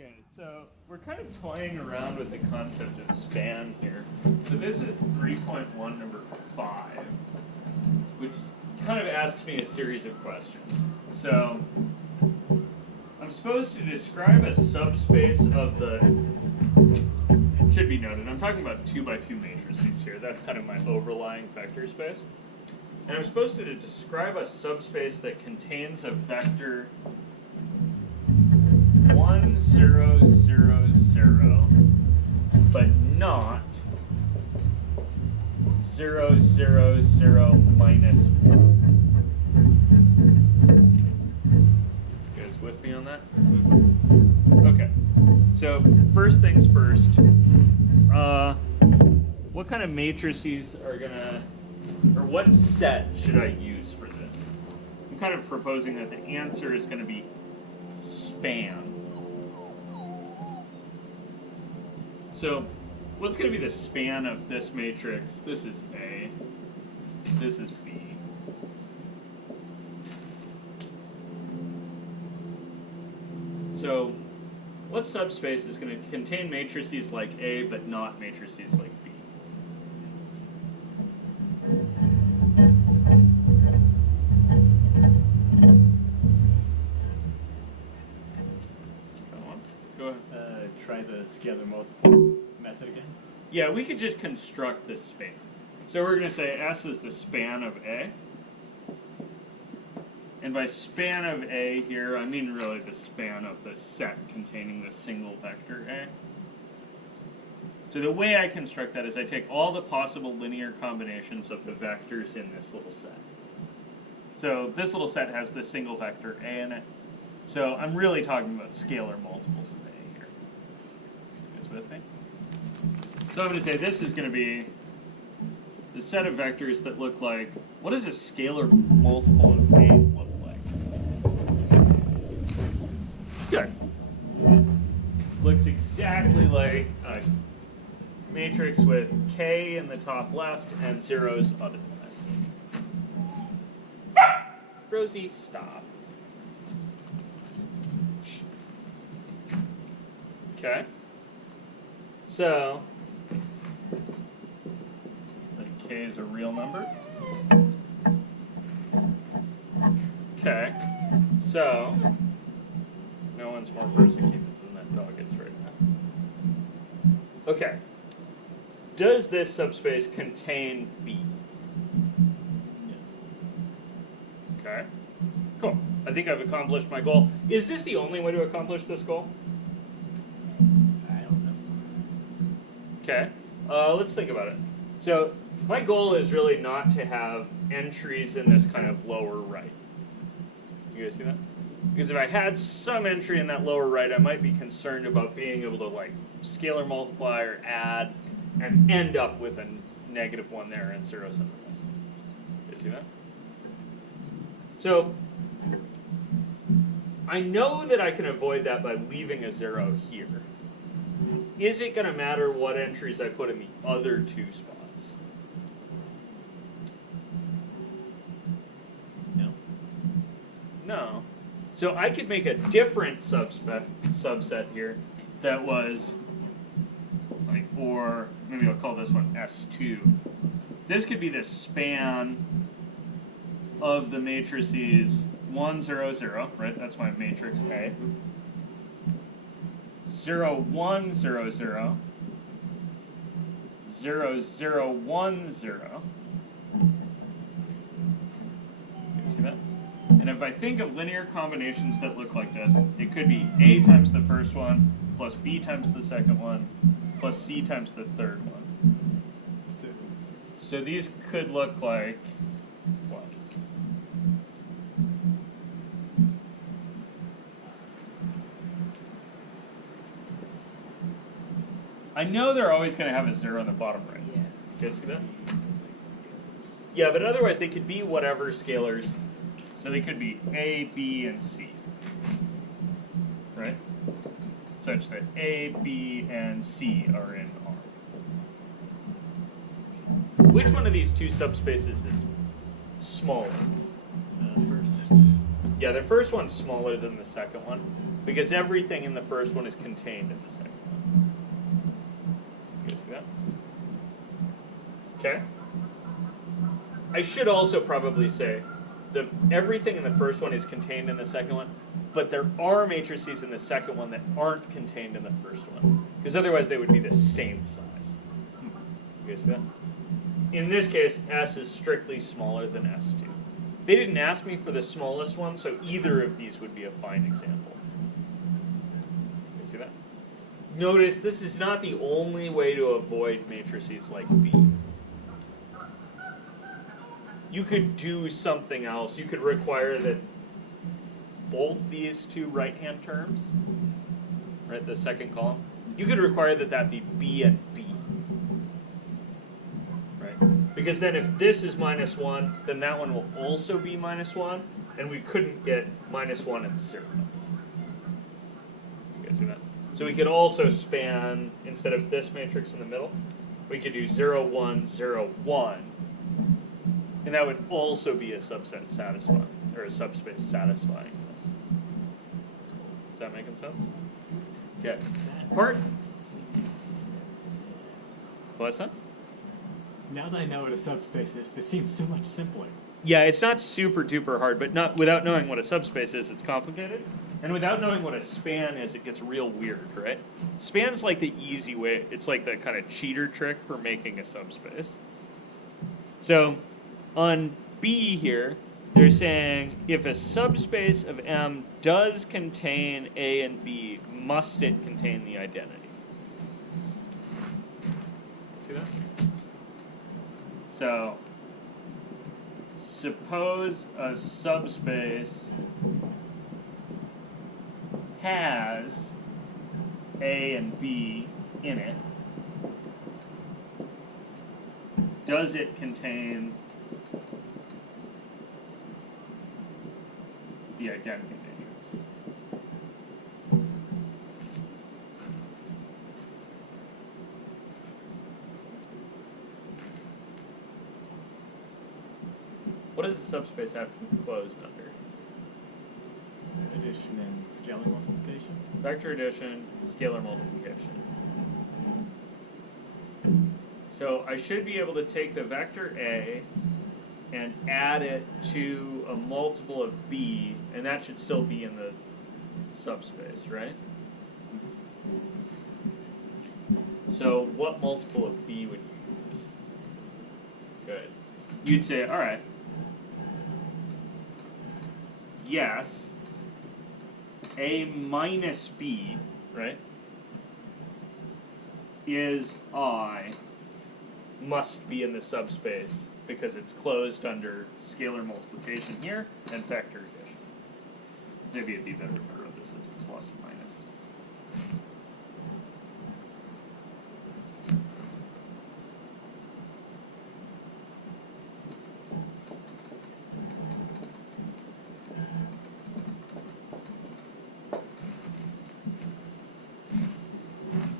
Okay, so we're kind of toying around with the concept of span here. So this is 3.1 number 5, which kind of asks me a series of questions. So I'm supposed to describe a subspace of the, it should be noted, I'm talking about 2 by 2 matrices here. That's kind of my overlying vector space. And I'm supposed to describe a subspace that contains a vector 1, 0, 0, 0, but not 0, 0, 0, minus 1. You guys with me on that? Okay. So first things first, what kind of matrices are gonna, or what set should I use for this? I'm kind of proposing that the answer is gonna be span. So, what's going to be the span of this matrix? This is A. This is B. So, what subspace is going to contain matrices like A but not matrices like B? Go ahead. Try the scalar multiple method again. Yeah, we could just construct this span. So we're going to say S is the span of A. And by span of A here, I mean really the span of the set containing the single vector A. So the way I construct that is I take all the possible linear combinations of the vectors in this little set. So this little set has the single vector A in it. So I'm really talking about scalar multiples of A here. You guys with me? So I'm going to say this is going to be the set of vectors that look like, what does a scalar multiple of A look like? Good. Looks exactly like a matrix with K in the top left and zeros other than this. Rosie, stop. Okay. So, K is a real number. Okay. So, no one's more persecuted than that dog is right now. Okay. Does this subspace contain B? Okay. Cool. I think I've accomplished my goal. Is this the only way to accomplish this goal? I don't know. Okay, let's think about it. So my goal is really not to have entries in this kind of lower right. You guys see that? Because if I had some entry in that lower right, I might be concerned about being able to like scalar multiply or add and end up with a -1 there and zeros under this. You see that? So I know that I can avoid that by leaving a 0 here. Is it going to matter what entries I put in the other 2 spots? No. No. So I could make a different subset here that was, like, or maybe I'll call this one S2. This could be the span of the matrices 1, 0, 0, right? That's my matrix A. 0, 1, 0, 0, 0, 0, 1, 0. You see that? And if I think of linear combinations that look like this, it could be A times the first one, plus B times the second one, plus C times the third one. So these could look like what? I know they're always going to have a 0 in the bottom right. Yeah. You guys see that? Yeah, but otherwise they could be whatever scalars. So they could be A, B, and C. Right? Such that A, B, and C are in R. Which one of these 2 subspaces is smaller? First. Yeah, the first one's smaller than the second one. because everything in the first one is contained in the second one. You guys see that? Okay. I should also probably say that everything in the first one is contained in the second one, but there are matrices in the second one that aren't contained in the first one, because otherwise they would be the same size. You guys see that? In this case, S is strictly smaller than S2. They didn't ask me for the smallest one, so either of these would be a fine example. You see that? Notice this is not the only way to avoid matrices like B. You could do something else. You could require that both these two right-hand terms, right, the second column, you could require that that be B and B. Right? Because then if this is -1, then that one will also be -1, and we couldn't get -1 and 0. You guys see that? So we could also span, instead of this matrix in the middle, we could do 0, 1, 0, 1. And that would also be a subset satisfying, or a subspace satisfying this. Is that making sense? Okay. Part. What's that? Now that I know what a subspace is, this seems so much simpler. Yeah, it's not super duper hard, but not without knowing what a subspace is, it's complicated. And without knowing what a span is, it gets real weird, right? Span's like the easy way. It's like the kind of cheater trick for making a subspace. So, on B here, they're saying if a subspace of M does contain A and B, must it contain the identity? See that? So, suppose a subspace has A and B in it. Does it contain the identity matrix? What does a subspace have to be closed under? Addition and scalar multiplication. Vector addition, scalar multiplication. So I should be able to take the vector A and add it to a multiple of B, and that should still be in the subspace, right? So what multiple of B would you use? Good. You'd say, all right, yes, A minus B, right, is I, must be in the subspace because it's closed under scalar multiplication here and vector addition. Maybe it'd be better if I wrote this as plus minus.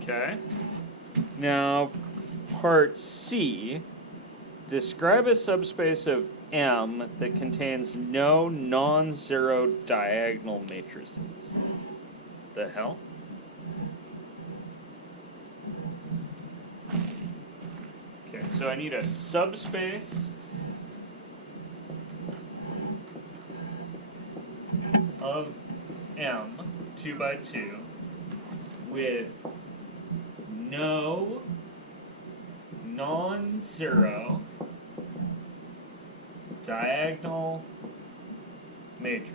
Okay. Now, part C, describe a subspace of M that contains no non-zero diagonal matrices. The hell? Okay, so I need a subspace of M 2 by 2 with no non-zero diagonal matrices.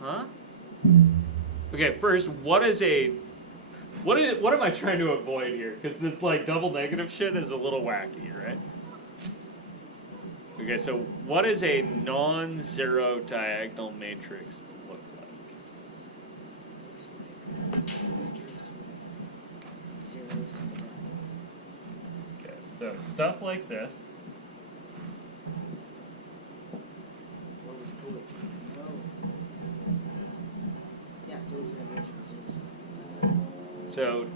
Huh? Okay, first, what am I trying to avoid here? Because this like double negative shit is a little wacky, right? Okay, so what is a non-zero diagonal matrix look like? Okay, so stuff like this. So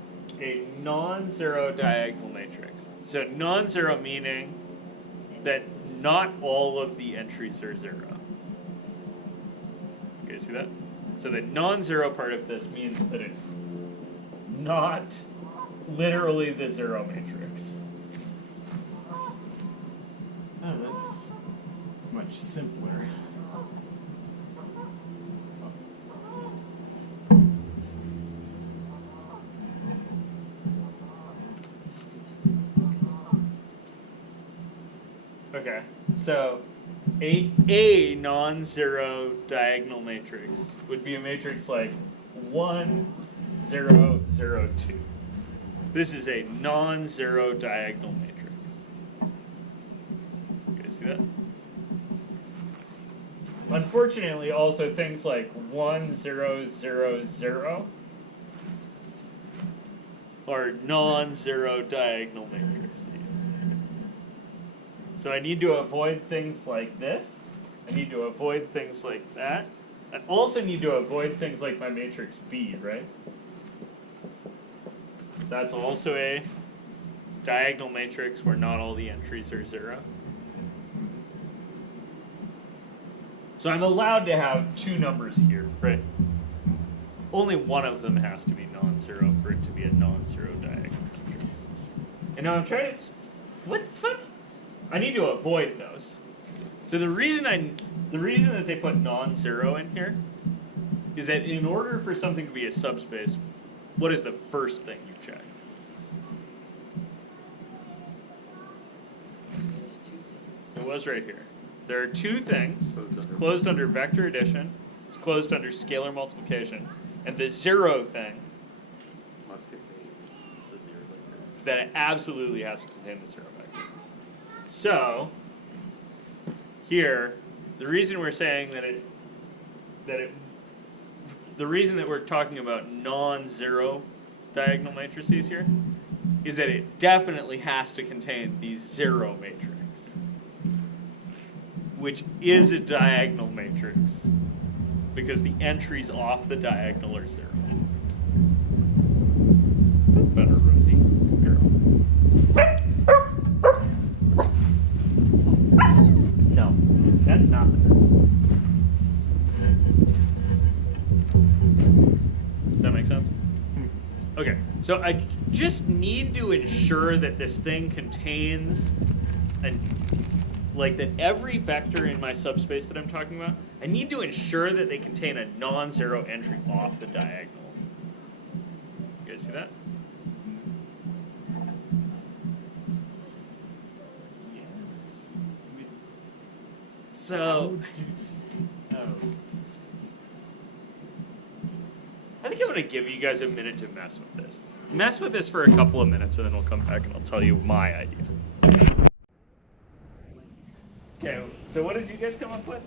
a non-zero diagonal matrix. So non-zero meaning that not all of the entries are 0. You guys see that? So the non-zero part of this means that it's not literally the 0 matrix. Oh, that's much simpler. Okay, so a non-zero diagonal matrix would be a matrix like 1, 0, 0, 2. This is a non-zero diagonal matrix. You guys see that? Unfortunately, also things like 1, 0, 0, 0 are non-zero diagonal matrices. So I need to avoid things like this. I need to avoid things like that. I also need to avoid things like my matrix B, right? That's also a diagonal matrix where not all the entries are 0. So I'm allowed to have 2 numbers here, right? Only one of them has to be non-zero for it to be a non-zero diagonal matrix. And now I'm trying to... What the fuck? I need to avoid those. So the reason that they put non-zero in here is that in order for something to be a subspace, what is the first thing you check? It was right here. There are 2 things. It's closed under vector addition. It's closed under scalar multiplication. And the 0 thing Must contain the 0 vector. that it absolutely has to contain the 0 vector. So here, the reason we're saying the reason that we're talking about non-zero diagonal matrices here is that it definitely has to contain the 0 matrix, which is a diagonal matrix because the entries off the diagonal are 0. That's better, Rosie. Girl. No, that's not better. Does that make sense? Okay, so I just need to ensure that this thing contains that every vector in my subspace that I'm talking about, I need to ensure that they contain a non-zero entry off the diagonal. You guys see that? Yes. So, I think I'm going to give you guys a minute to mess with this. Mess with this for a couple of minutes, and then we'll come back and I'll tell you my idea. Okay, so what did you guys come up with?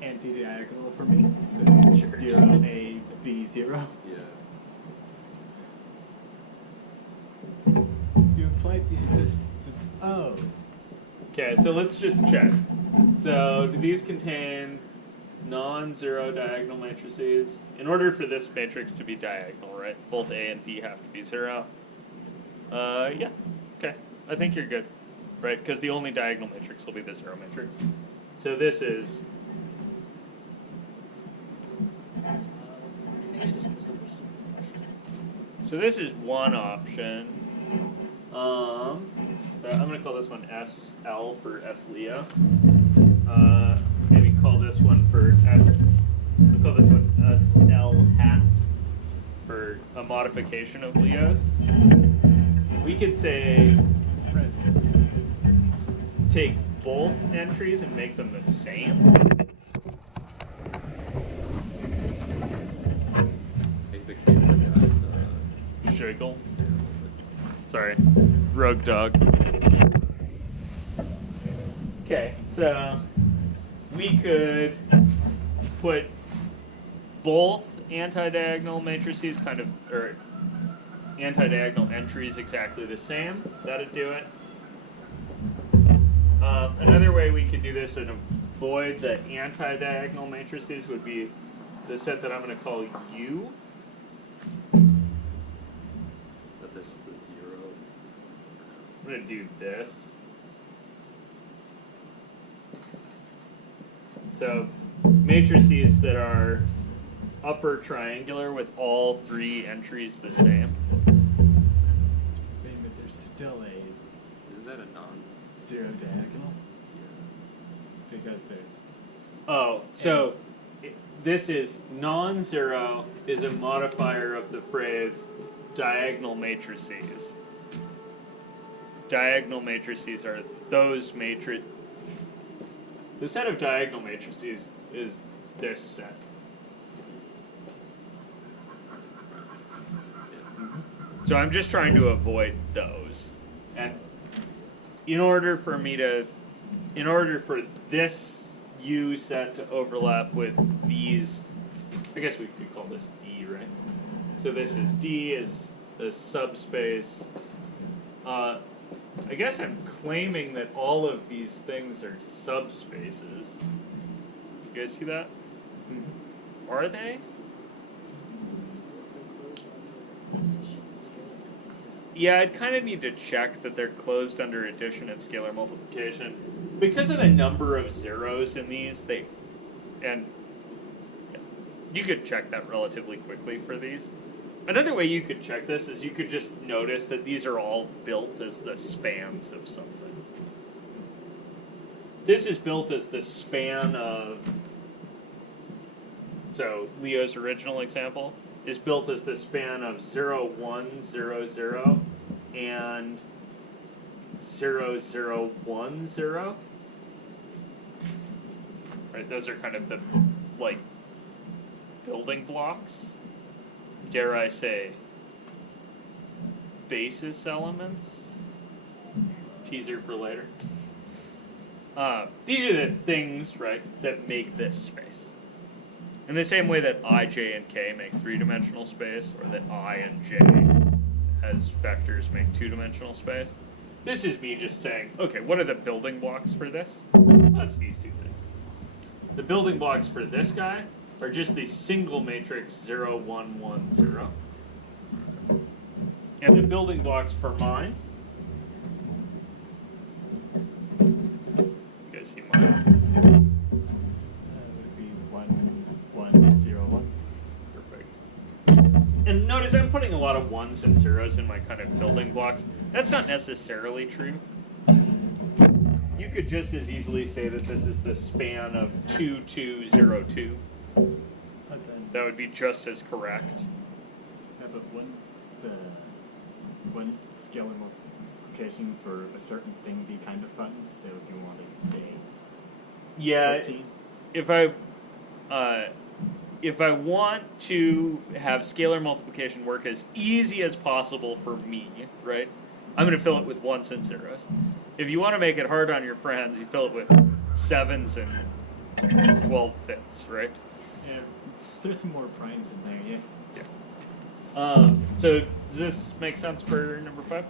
Anti-diagonal for me. So Sure. 0, A, B, 0. Yeah. You implied the existence of... Oh. Okay, so let's just check. So do these contain non-zero diagonal matrices? In order for this matrix to be diagonal, right? Both A and B have to be 0. Yeah. Okay. I think you're good. Right? Because the only diagonal matrix will be the 0 matrix. So this is... So this is one option. So I'm going to call this one SL for S Leo. Maybe call this one for I'll call this one SL hat for a modification of Leo's. We could say take both entries and make them the same. Hey, the camera got, Shiggle. Sorry, rogue dog. Okay, so we could put both anti-diagonal matrices or anti-diagonal entries exactly the same. That'd do it. Another way we could do this and avoid the anti-diagonal matrices would be the set that I'm going to call U. that this is the 0. I'm going to do this. So matrices that are upper triangular with all three entries the same. Wait a minute, there's still a Isn't that a non? zero diagonal? Because they're Oh, so this is non-zero is a modifier of the phrase diagonal matrices. Diagonal matrices are those matrices. The set of diagonal matrices is this set. So I'm just trying to avoid those. And in order for this U set to overlap with these, I guess we could call this D, right? So this is D is the subspace. I guess I'm claiming that all of these things are subspaces. You guys see that? Are they? Yeah, I'd kind of need to check that they're closed under addition and scalar multiplication. Because of the number of zeros in these, and you could check that relatively quickly for these. Another way you could check this is you could just notice that these are all built as the spans of something. This is built as the span of, so Leo's original example is built as the span of 0, 1, 0, 0, and 0, 0, 1, 0. Right, those are kind of the, like, building blocks. Dare I say, basis elements? Teaser for later. These are the things, right, that make this space. In the same way that I, J, and K make three-dimensional space, or that I and J as vectors make two-dimensional space, this is me just saying, okay, what are the building blocks for this? That's these two things. The building blocks for this guy are just the single matrix 0, 1, 1, 0. And the building blocks for mine, you guys see mine? would it be 1, 1, 0, 1? Perfect. And notice I'm putting a lot of ones and zeros in my kind of building blocks. That's not necessarily true. You could just as easily say that this is the span of 2, 2, 0, 2. But then, That would be just as correct. yeah, but wouldn't scalar multiplication for a certain thing be kind of fun? So if you wanted to say Yeah, 13? if I want to have scalar multiplication work as easy as possible for me, right, I'm going to fill it with ones and zeros. If you want to make it hard on your friends, you fill it with 7s and 12/5, right? Yeah, there's some more primes in there, yeah. So does this make sense for number 5?